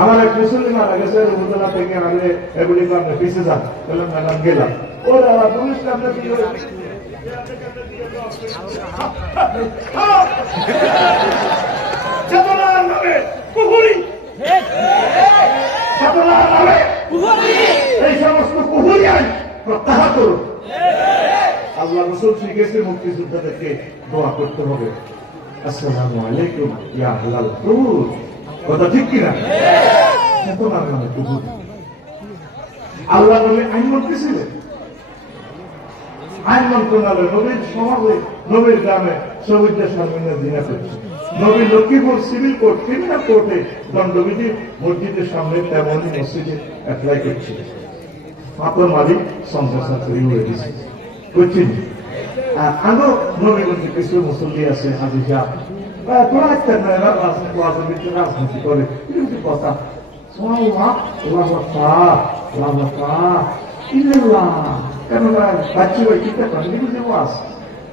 আমার এক মুসলিম মারা গেছে রুমুদলা থেকে আগে এগুলি কারণে পিছিয়ে যান। বললাম ম্যাডাম গেলাম। ওরা পুলিশ কামটা কি আল্লাহ শিখেছে মুক্তিযোদ্ধাদেরকে দোয়া করতে হবে। আসসালামু আলাইকুম ইয়া আহলাল কুহুর কথা ঠিক কিনা? আল্লাহ নবী আইন মন্ত্রী ছিলেন আইন মন্ত্রণালয় নবীর সমাজে নবীর গ্রামে শহীদদের সামনে দিনা করছে। নবী লক্ষ্মীপুর সিভিল কোর্ট ক্রিমিনাল কোর্টে দণ্ডবিধি মসজিদের সামনে তেমনই মসজিদে অ্যাপ্লাই করছে। আপনার মালিক সন্ত্রাস চাকরি হয়ে গেছে। করছেন আরও নবীগঞ্জে কিছু মুসল্লি আছে আজি যা তোরা একটা রাজনীতি রাজনীতি করে কিন্তু কথা Allah, Allah Allah, ইল্লাল্লাহ কেন বাচ্চি ওই চিন্তা করেন কিন্তু যে ওয়াজ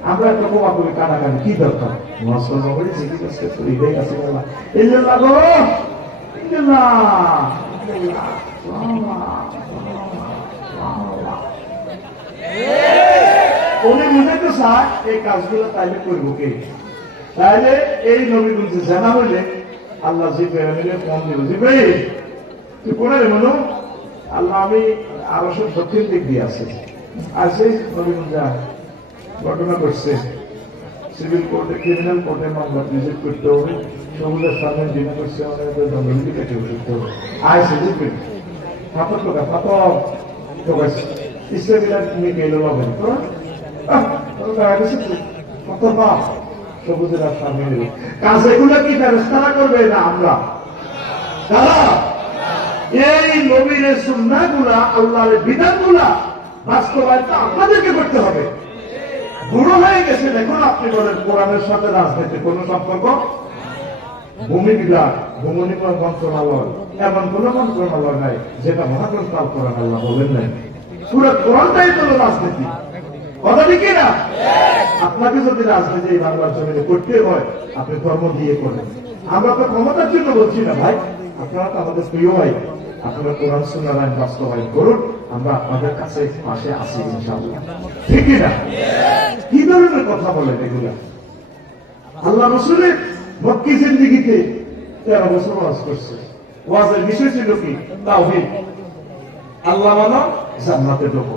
আমরা একটা বোমা করে কানাকানি কি দরকার মশলা নগরী জিজ্ঞেস করছে তো এটাই আছে বলা ইল্লাল্লাহ গো ইল্লাল্লাহ উনি বুঝাইতে চায় এই কাজগুলো তাইলে করব কে তাইলে এই নবীগুলো জানা হইলে আল্লাহ জিব্রাইল মিলে ফোন দিব জিব্রাইল, তুই কোনারে মনো? আল্লাহ, আমি আরও সব দক্ষিণ দিক দিয়ে আছে। সেই নবীগঞ্জ ঘটনা করছে সিভিল কোর্টে, ক্রিমিনাল কোর্টে মামলা রিজেক্ট করতে হবে। সবুজের সামনে দিন করছে, আমাদের দণ্ডবিধি কেটে হবে। আয় সিভিল কোর্ট ফাতর টোকা ফাতর টোকাছে নিয়ে গেল পাবেন তো? কত বাপ সবুজের কাজ এগুলো কি করবে না আমরা? এই নবীর সুন্না গুলা বিধানগুলা আপনাদেরকে করতে হবে। বুড়ো হয়ে আপনি বলেন, কোরআনের সাথে রাজনীতির কোন সম্পর্ক? ভূমি বিভাগ ভূমি মন্ত্রণালয়, এমন কোন মন্ত্রণালয় নাই, যেটা মহাগ্রন্থ কোরআন আল্লাহ বলেন নাই। পুরো কোরআনটাই হলো রাজনীতি। কথা ঠিক না? আপনাকে যদি রাজনীতি বাংলার করতে হয়, আপনি ধর্ম দিয়ে করেন। আমরা তো ক্ষমতার জন্য বলছি না ভাই। আপনারা তো আমাদের প্রিয় আপনারা কোরআন বাস্তবায়ন করুন। আমরা আপনাদের কাছে পাশে আসি ইনশাআল্লাহ। ঠিক না? কি ধরনের কথা বলেন আল্লাহ রসুলের মক্কি জিন্দিগিতে তেরো বছর করছে, ওয়াজের বিষয় ছিল কি? তাওহীদ। আল্লাহ মানো জান্নাতে ঢোকো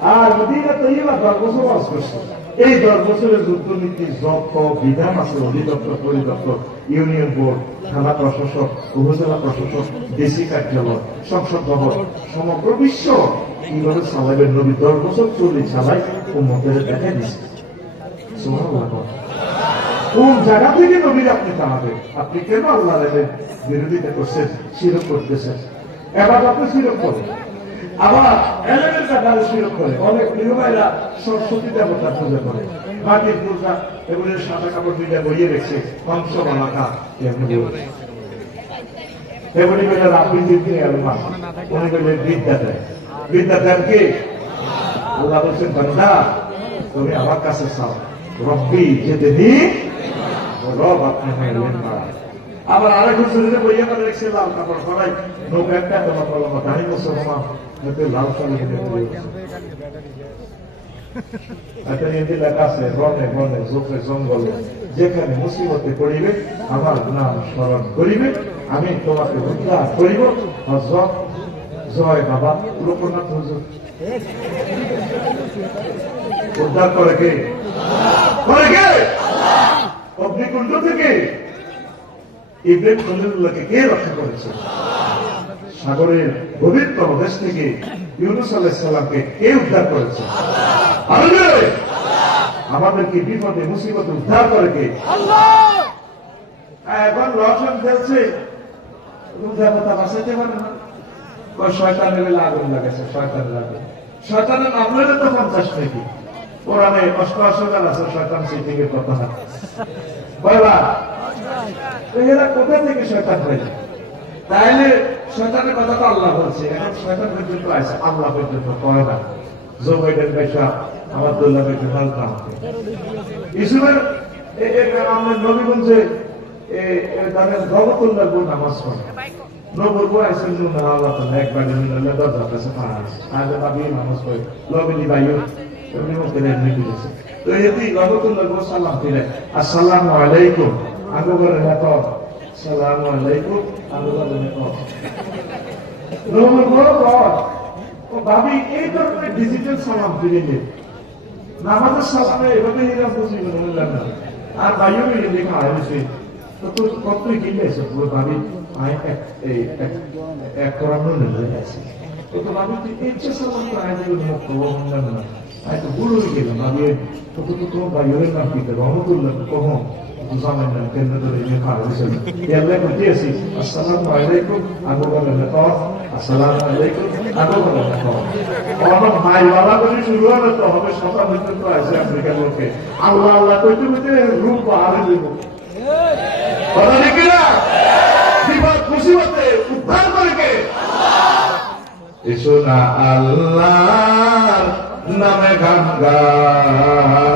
আর মদিনা তৈবা দশ বছর ওয়াজ করছে এই দশ বছরের যুদ্ধনীতির যত বিধান আছে অধিদপ্তর, পরিদপ্তর, ইউনিয়ন বোর্ড, থানা প্রশাসক, উপজেলা প্রশাসক, দেশি কার্যালয়, সংসদ ভবন, সমগ্র বিশ্ব কীভাবে চালাবেন নবী। দশ বছর চল্লিশ চালাই ও মতের দেখা দিচ্ছে কোন জায়গা থেকে নবীর আপনি চালাবেন? আপনি কেন আল্লাহ বিরোধিতা করছেন, শিরক করতেছেন। এবার আপনি শিরক করেন। আবার করে। অনেক গৃহবাইরা সরস্বতী পূজা করে। মাটির পূজা এগুলোর সাদা কাপড় রেখেছে। কংস আলমা উনি বলে বিদ্যা দেয় বিদ্যা দেন কি? আল্লাহ বলছেন, বান্দা, তুমি আমার কাছে চাও। রব্বি যেতে নি রব আপনি মারা আবার আরেক হুজুরে বইয়া করে রেখেছে লাল কাপড় পরাই নৌকা একটা তোমার কলম দাঁড়ি মুসলমান হতে লাল একটা নিয়ে আছে বনে বনে জোফে, জঙ্গলে, যেখানে মুসিবতে পড়িবে, আমার নাম স্মরণ করিবে, আমি তোমাকে উদ্ধার করিব। হজরত জয় বাবা লোকনাথ হুজুর। উদ্ধার করে কে? করে কে? অগ্নিকুণ্ড থেকে? ইব্রাহিম খলিলুল্লাহকে কে রক্ষা করেছে? সাগরের গভীরতম দেশ থেকে ইউনুস কে উদ্ধার করেছে? আমাদেরকে বিপদে, মুসিবতে উদ্ধার করে কে? এখন রসন খেলছে কথা বাঁচাইতে পারে না। শয়তানের আগুন লাগাইছে শয়তানের আগুন শয়তানের লইলে তো পঞ্চাশ নাকি? কোরআনে অষ্টআশকার আছে, শয়তান সেই থেকে কথা এরা কোথা থেকে শয়তান হয়েছে তাইলে শয়তানের কথা তো আল্লাহ বলছে, এখন শয়তান পর্যন্ত আছে আল্লাহ পর্যন্ত করে না। জো বাইডেন পয়সা আমার দোল্লা পয়সা আমাদের নবীগঞ্জে তাদের গুণ নামাজ পড়ে। আসসালামু আলাইকুম। আগে বলে দেখো সালামু আলাইকুম আগে বলে দেখো নবর বড় বড় ও ভাবি এই ধরনের ডিজিটাল সালাম দিলেন নামাজের সালামে এভাবে এরা বুঝি বললাম না আর বাইও মিলে লেখা হয়েছে তো কতই কিনলে এসে পুরো ভাবি এক করানো নিয়ে গেছি তো তো আয় তো ভুল হয়ে গেলাম ভাবি তো তো তো বাইরের নাম কি রহমতুল্লাহ কখন জানেন না কেন ধরে লেখা হয়েছে ইয়াল্লাহ করতে আসি আসসালামু আলাইকুম আগে বলেন না তো আসসালামু আলাইকুম আগে বলেন না তো আমার মাইওয়ালা করে শুরু হবে তো হবে সকাল হইতে তো আছে আফ্রিকার লোকে আল্লাহ আল্লাহ কইতে কইতে রূপ বাহারে দেব কথা নাকি না বিপদ মুসিবতে উদ্ধার করে কে এসো না আল্লাহর নামে গান গায়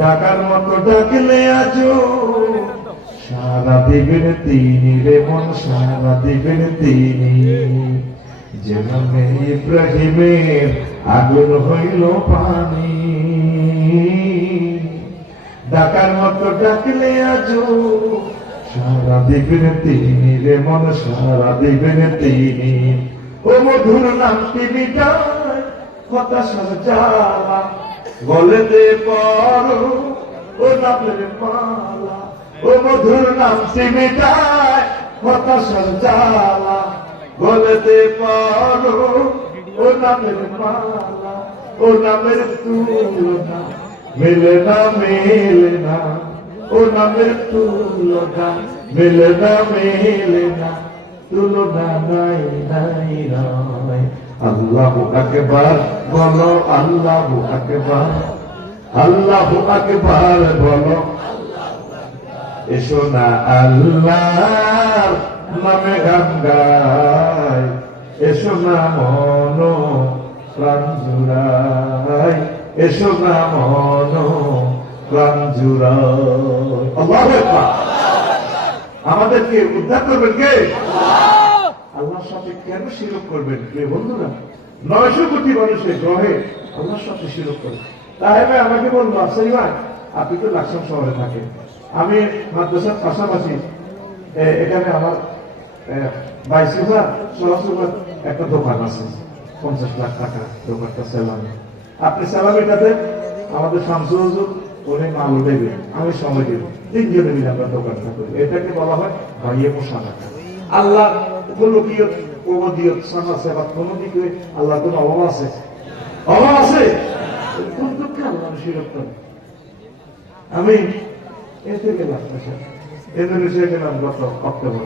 ডাকার মতো ডাকলে আজ সারা দিবেন তিনি রে মন, সারা দিবেন তিনি যে নামে ইব্রাহিমের আগুন হইল পানি। ডাকার মতো ডাকলে আজ সারা দিবেন তিনি রে মন, সারা দিবেন তিনি ও মধুর নাম তিনি হতাশার জ্বালা গলে দে পর, ও নামের মালা, ও মধুর নাম তিনি হতাশার জ্বালা গলে দে পর, ও নামের মালা, ও নামের তুলনা, মিলে না মিলে না। ও নামের তুলনা, মিলে না মিলে না। তুলনা নাই নাই নাই। আল্লাহু আকবার, বলো আল্লাহু আকবার আল্লাহু আকবার, বলো এসো না আল্লাহ নামে গান গায় এসো না মন প্রাণ জুড়াই, এসো না মন প্রাণ জুড়াই। আল্লাহু আমাদেরকে উদ্ধার করবেন কে? আল্লাহর সাথে কেন শিরক করবেন? কে বন্ধুরা, নয়শো কোটি মানুষের গ্রহে আল্লাহর সাথে শিরক করে তাহলে আমাকে বলব আফসারি ভাই আপনি তো লাকসাম শহরে থাকেন। আমি মাদ্রাসার পাশাপাশি এখানে আমার বাইশ হাজার ষোলোশো একটা দোকান আছে। পঞ্চাশ লাখ টাকা দোকানটা সেলামি। আপনি সেলামিটাতে আমাদের শামসুল হুজুর, উনি মাল দেবে। আমি সময় দেব। তিনজনে মিলে আমরা দোকানটা করি। এটাকে বলা হয় ভাইয়ে মোশারাকা আল্লাহ উপলকীয় উপদীয় সানা সেবা কোন দিকে আল্লাহ কোন অভাব আছে? অভাব আছে? কোন দুঃখে আল্লাহ শিরক করে? আমি এতে গেলাম ইন্দোনেশিয়া গেলাম গত অক্টোবর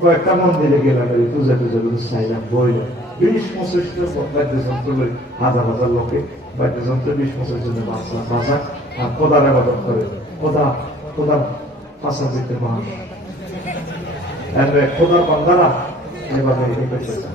কয়েকটা মন্দিরে গেলাম, এই পূজা টুজা করে চাইলাম বই বিশ পঁচিশটা বাদ্যযন্ত্র লই হাজার হাজার লোকে বাদ্যযন্ত্র বিশ পঁচিশ জনের বাসা বাসা আর কোদার আবাদন করে কোদা কোদা পাশা দিতে মানুষ খোদার বান্দারা এভাবে ব্যবসা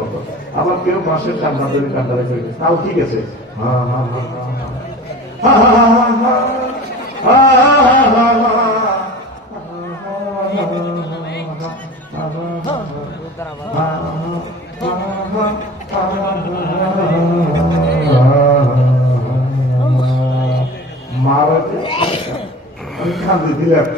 মতো। আবার কেউ মাসের কান্না ধরে কান্না রেখে তাও ঠিক আছে। হ্যাঁ হ্যাঁ হ্যাঁ হ্যাঁ মারা আমি